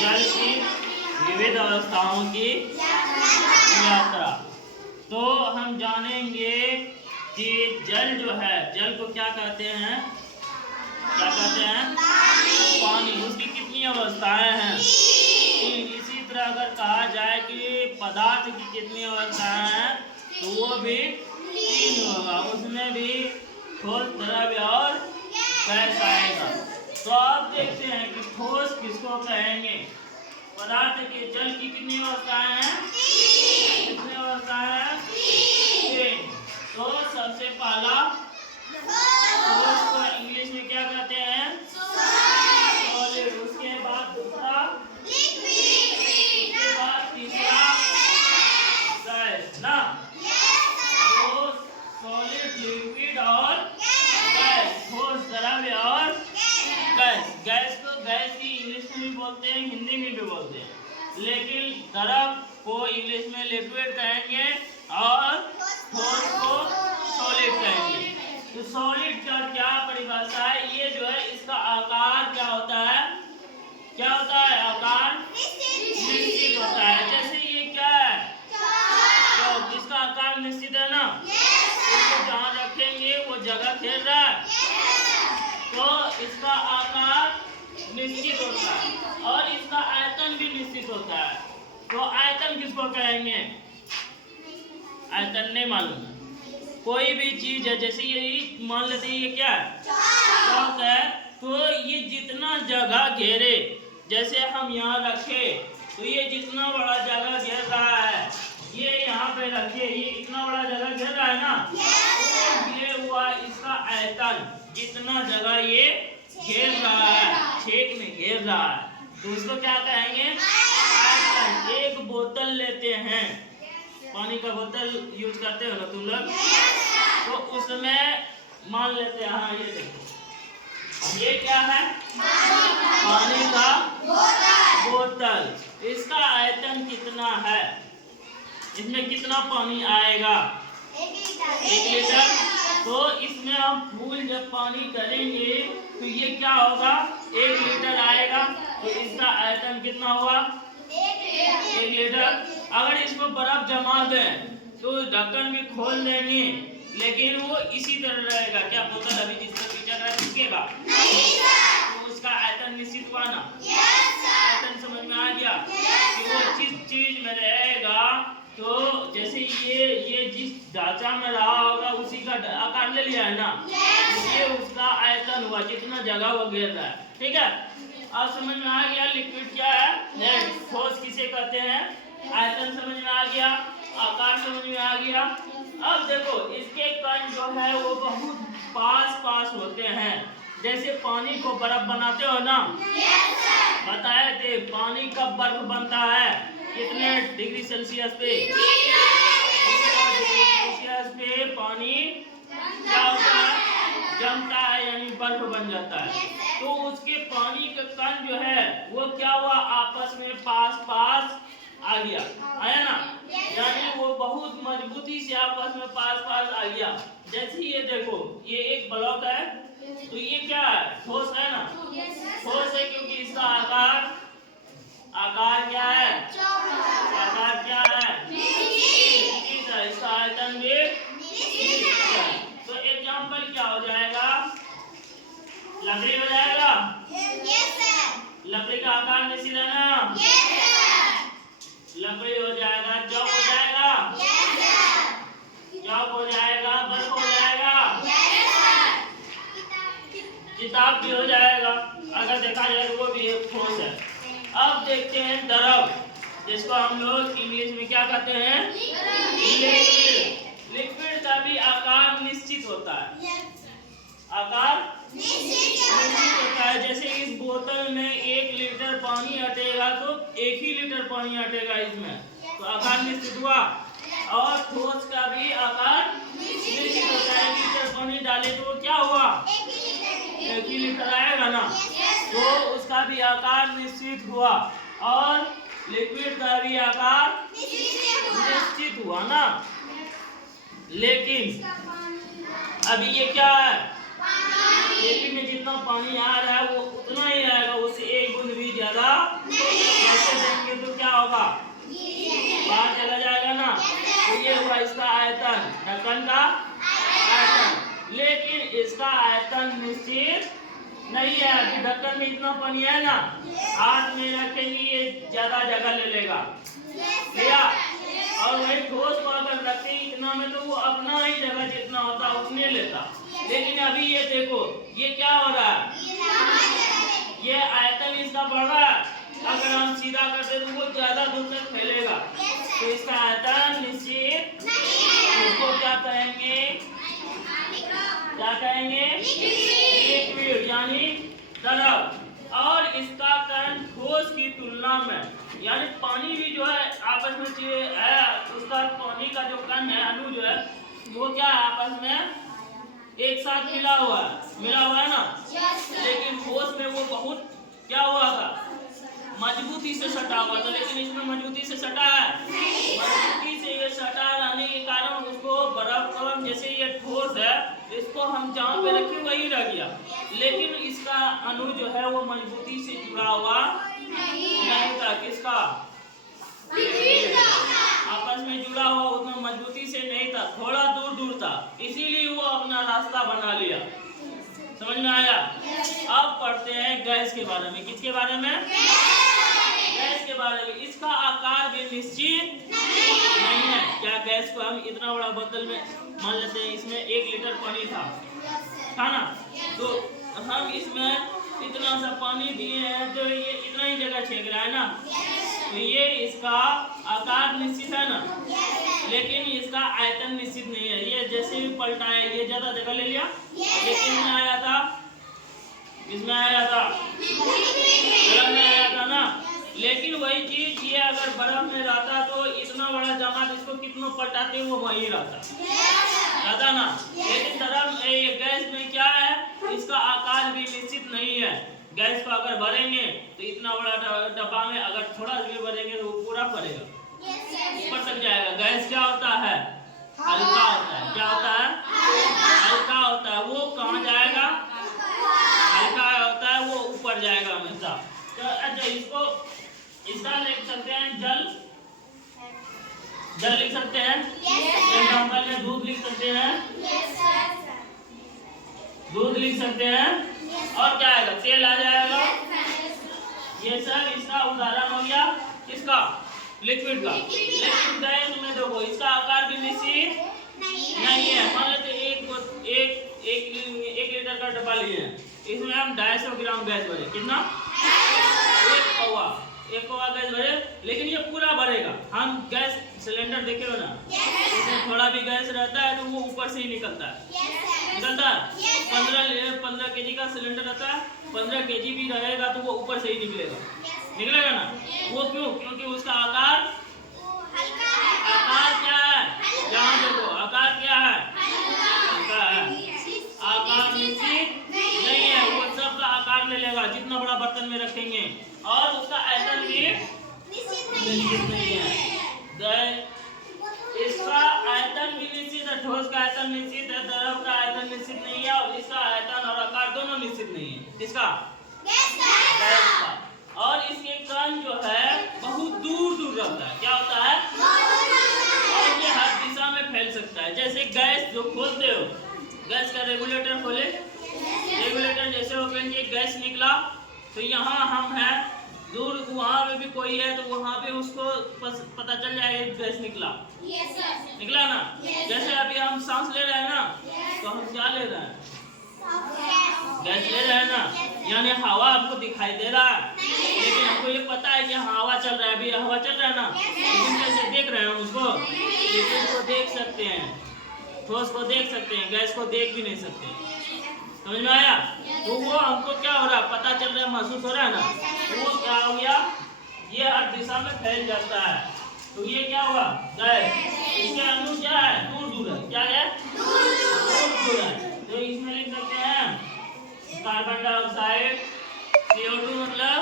जल की विविध अवस्थाओं की यात्रा। तो हम जानेंगे कि जल जो है, जल को क्या कहते हैं? क्या कहते हैं? पानी। उसकी कितनी अवस्थाएं हैं? इसी तरह अगर कहा जाए कि पदार्थ की कितनी अवस्थाएं हैं, तो वो भी 3 होगा। उसमें भी ठोस, द्रव्य और गैस आएगा। तो आप देखते हैं कि ठोस किसको कहेंगे? पदार्थ के जल की कितनी अवस्थाएं हैं? कितनी अवस्थाएं हैं? 3। तो सबसे पहला ठोस को इंग्लिश में क्या कहते हैं? सॉलिड। उसके बाद दूसरा लिक्विड, उसके बाद तीसरा गैस ना। तो सॉलिड, लिक्विड और गैस, ठोस, द्रव्य और गैस। गैस को गैस ही इंग्लिश में भी बोलते हैं, हिंदी में भी बोलते हैं, लेकिन द्रव को इंग्लिश में लिक्विड कहेंगे और ठोस को सॉलिड कहेंगे। तो सॉलिड का क्या परिभाषा है? ये जो है, इसका आकार क्या होता है? क्या होता है? आकार निश्चित होता है। जैसे ये क्या है? तो इसका आकार निश्चित है ना। इसको जहाँ रखेंगे वो जगह घेर रहा है, तो इसका आकार निश्चित होता है और इसका आयतन भी निश्चित होता है। तो आयतन किसको कहेंगे? आयतन नहीं मालूम। कोई भी चीज है, जैसे ये मान लेते हैं, ये क्या है? चौक है। तो ये जितना जगह घेरे, जैसे हम यहाँ रखे, तो ये जितना बड़ा जगह घेर रहा है, ये यहाँ पे रखे, ये इतना बड़ा जगह घेर रहा है ना। तो ये हुआ इसका आयतन, जितना जगह ये घेर रहा है, छेद में घेर रहा है, तो उसको क्या कहेंगे? आयतन। एक बोतल लेते हैं, पानी का बोतल यूज करते हो ना तुम लोग, तो उसमें मान लेते हैं, हाँ ये देखो, ये क्या है? पानी का बोतल। इसका आयतन कितना है? इसमें कितना पानी आएगा? 1 लीटर। तो इसमें हम फूल जब पानी करेंगे तो ये क्या होगा? 1 लीटर आएगा। तो इसका आयतन कितना हुआ? 1 लीटर। अगर इसमें बर्फ जमा दें तो ढक्कन भी खोल देंगे, लेकिन वो इसी तरह रहेगा। क्या बोतल अभी जिस पर पीछा कर चुकेगा? तो उसका आयतन निश्चित हुआ ना। आयतन समझ में आ गया कि वो जिस चीज में रहेगा, तो जैसे ये जिस ढांचा में रहा होगा उसी का आकार ले लिया है ना। ये उसका आयतन हुआ, जितना जगह वो घेर रहा है। ठीक है, अब समझ में आ गया लिक्विड क्या है, ठोस किसे कहते हैं, आयतन समझ में आ गया, आकार समझ में आ गया। अब देखो इसके कण जो है वो बहुत पास होते हैं। जैसे पानी को बर्फ बनाते हो ना, बताए थे पानी कब बर्फ बनता है, कितने डिग्री सेल्सियस पे? 0 डिग्री सेल्सियस पे पानी क्या होता है, जमता है, यानी बर्फ बन जाता है। तो उसके पानी का कण जो है वो क्या हुआ, आपस में पास आ गया, आया ना, यानी वो बहुत मजबूती से आपस में पास आ गया। जैसे ये देखो, ये एक ब्लॉक है, तो ये क्या है, ठोस है ना, ठोस है क्योंकि इसका आकार क्या है, आकार क्या है, इसका आयतन भी। तो एग्जाम्पल क्या हो जाएगा, लकड़ी हो जाएगा, लकड़ी का आकार निश्चित है ना, लकड़ी हो जाएगा, चौक हो जाएगा, चौक हो जाएगा, बर्फ हो जाएगा, किताब भी हो जाएगा। अगर देखा जाए तो वो भी एक ठोस है। अब देखते हैं द्रव, जिसको हम लोग इंग्लिश में क्या कहते हैं, लिक्विड। लिक्विड का भी आकार निश्चित होता है, आकार निश्चित होता है। जैसे इस बोतल में 1 लीटर पानी हटेगा तो 1 ही लीटर पानी हटेगा इसमें, तो आकार निश्चित हुआ। और ठोस का भी आकार निश्चित होता है। 1 लीटर पानी डाले तो वो क्या हुआ, 1 ही लीटर आएगा ना, तो उसका भी आकार निश्चित हुआ। और लिक्विड का भी आकार निश्चित हुआ ना। लेकिन अभी ये क्या है, लिक्विड में जितना पानी आ रहा है वो उतना ही आएगा, उससे 1 गुना भी ज्यादा नीचे देंगे तो क्या होगा, बाहर चला जाएगा ना। तो ये हुआ इसका आयतन, ढक्कन का आयतन। लेकिन इसका आयतन निश्चित नहीं है। अभी ढक्कन में इतना पानी है ना, हाथ में रखेंगे ये ज्यादा जगह ले लेगा, लिया। और वही ठोस को अगर रखते इतना में तो वो अपना ही जगह जितना होता उतने लेता। लेकिन अभी ये देखो, ये क्या हो रहा है, ये आयतन इसका बढ़ रहा है। अगर हम सीधा करते तो वो ज्यादा दूर तक फैलेगा। तो इसका आयतन निश्चित, इसको क्या कहेंगे, क्या कहेंगे, लिक्विड यानी तरल। और इसका कण ठोस की तुलना में, यानी पानी भी जो है आपस में है, उसका पानी का जो कण है, अणु जो है वो क्या है, आपस में एक साथ मिला हुआ है ना। लेकिन ठोस में वो बहुत क्या हुआ था, मजबूती से सटा हुआ था। लेकिन इसमें मजबूती से सटा है, मजबूती से ये सटा रहने के कारण उसको बर्फ को, जैसे ये ठोस है, इसको हम जहाँ पे रखे वही रह गया। लेकिन इसका अणु जो है वो मजबूती से जुड़ा हुआ नहीं था। किसका, आपस में जुड़ा हुआ उतना मजबूती से नहीं था, थोड़ा दूर दूर था, इसीलिए वो अपना रास्ता बना लिया। समझ में आया? अब पढ़ते हैं गैस के बारे में। किसके बारे में, गैस के बारे में। इसका आकार भी निश्चित नहीं है। क्या गैस को हम इतना बड़ा बोतल में मान लेते हैं, इसमें 1 लीटर पानी था ना, तो हम इसमें इतना सा पानी दिए हैं तो ये इतना ही जगह छेक रहा है ना। तो ये इसका आकार निश्चित है ना, लेकिन इसका आयतन निश्चित नहीं है। ये जैसे भी पलटा है ये ज्यादा जगह ले लिया, लेकिन में आया था, इसमें आया था, बर्फ में आया था ना। लेकिन वही चीज ये अगर बर्फ में रहता तो इतना बड़ा जमात इसको कितना पलटाते वो वही रहता ना। लेकिन तरफ गैस में क्या है, इसका आकार भी निश्चित नहीं है। गैस को अगर भरेंगे तो इतना बड़ा डब्बा में अगर थोड़ा भी भरेंगे तो वो पूरा भरेगा, ऊपर तक जाएगा। गैस क्या होता है, हल्का होता है। क्या होता है, हल्का होता है। वो कहाँ जाएगा, हल्का होता है, वो ऊपर जाएगा हमेशा। तो अच्छा, इसका लिख सकते हैं जल लिख सकते हैं। एग्जाम्पल में दूध लिख सकते हैं, दूध लिख सकते हैं। और क्या आएगा, तेल आ जाएगा। ये सब इसका उदाहरण हो गया, किसका, लिक्विड का। लेकिन गैस में देखो इसका आकार भी निश्चित नहीं है। मान लेते एक लीटर का डब्बा लिए हैं, इसमें हम 250 ग्राम गैस भरे। कितना, एक पौवा गैस भरे। लेकिन ये पूरा भरेगा। हम गैस सिलेंडर देखे हो ना, इसमें थोड़ा भी गैस रहता है तो वो ऊपर से ही निकलता है, निकलता है। 15 केजी का सिलेंडर रहता है, 15 केजी भी रहेगा तो वो ऊपर से ही निकलेगा ना। वो क्यों, क्योंकि उसका आकार क्या है, यहाँ देखो आकार क्या है, हल्का है। आकार निश्चित नहीं है, वो सबका आकार ले लेगा जितना बड़ा बर्तन में रखेंगे। और उसका आयतन भी निश्चित नहीं है। इसका आयतन भी निश्चित है, ठोस का आयतन निश्चित है, तरल का आयतन निश्चित नहीं है। और इसका आयतन और आकार दोनों निश्चित नहीं है। किसका, गैस का। और इसके कण जो है बहुत दूर दूर रहता है। क्या होता है, और ये हर दिशा में फैल सकता है। जैसे गैस जो खोलते हो, गैस का रेगुलेटर खोले, रेगुलेटर जैसे ओपन किए, गैस निकला तो यहाँ हम हैं दूर, वहाँ पे भी कोई है तो वहाँ पे उसको पता चल जाएगा गैस निकला, निकला ना। जैसे अभी हम सांस ले रहे हैं ना, तो हम क्या ले रहे हैं, गैस ले रहे हैं ना, यानी हवा आपको दिखाई दे रहा है, लेकिन हमको ये पता है कि हवा चल रहा है। अभी हवा चल रहा है ना, लेकिन कैसे देख रहे हैं उसको, लिक्विड को देख सकते हैं, ठोस को देख सकते हैं, गैस को देख भी नहीं सकते। समझ में आया? तो वो हमको क्या हो रहा है, पता चल रहा है, महसूस हो रहा है ना। वो क्या हो गया, ये हर दिशा में फैल जाता है। तो ये क्या हुआ, गैस। इसके अणु क्या है, दूर दूर है। क्या है, दूर दूर है। तो इसमें लिख सकते हैं कार्बन डाइऑक्साइड, CO2 मतलब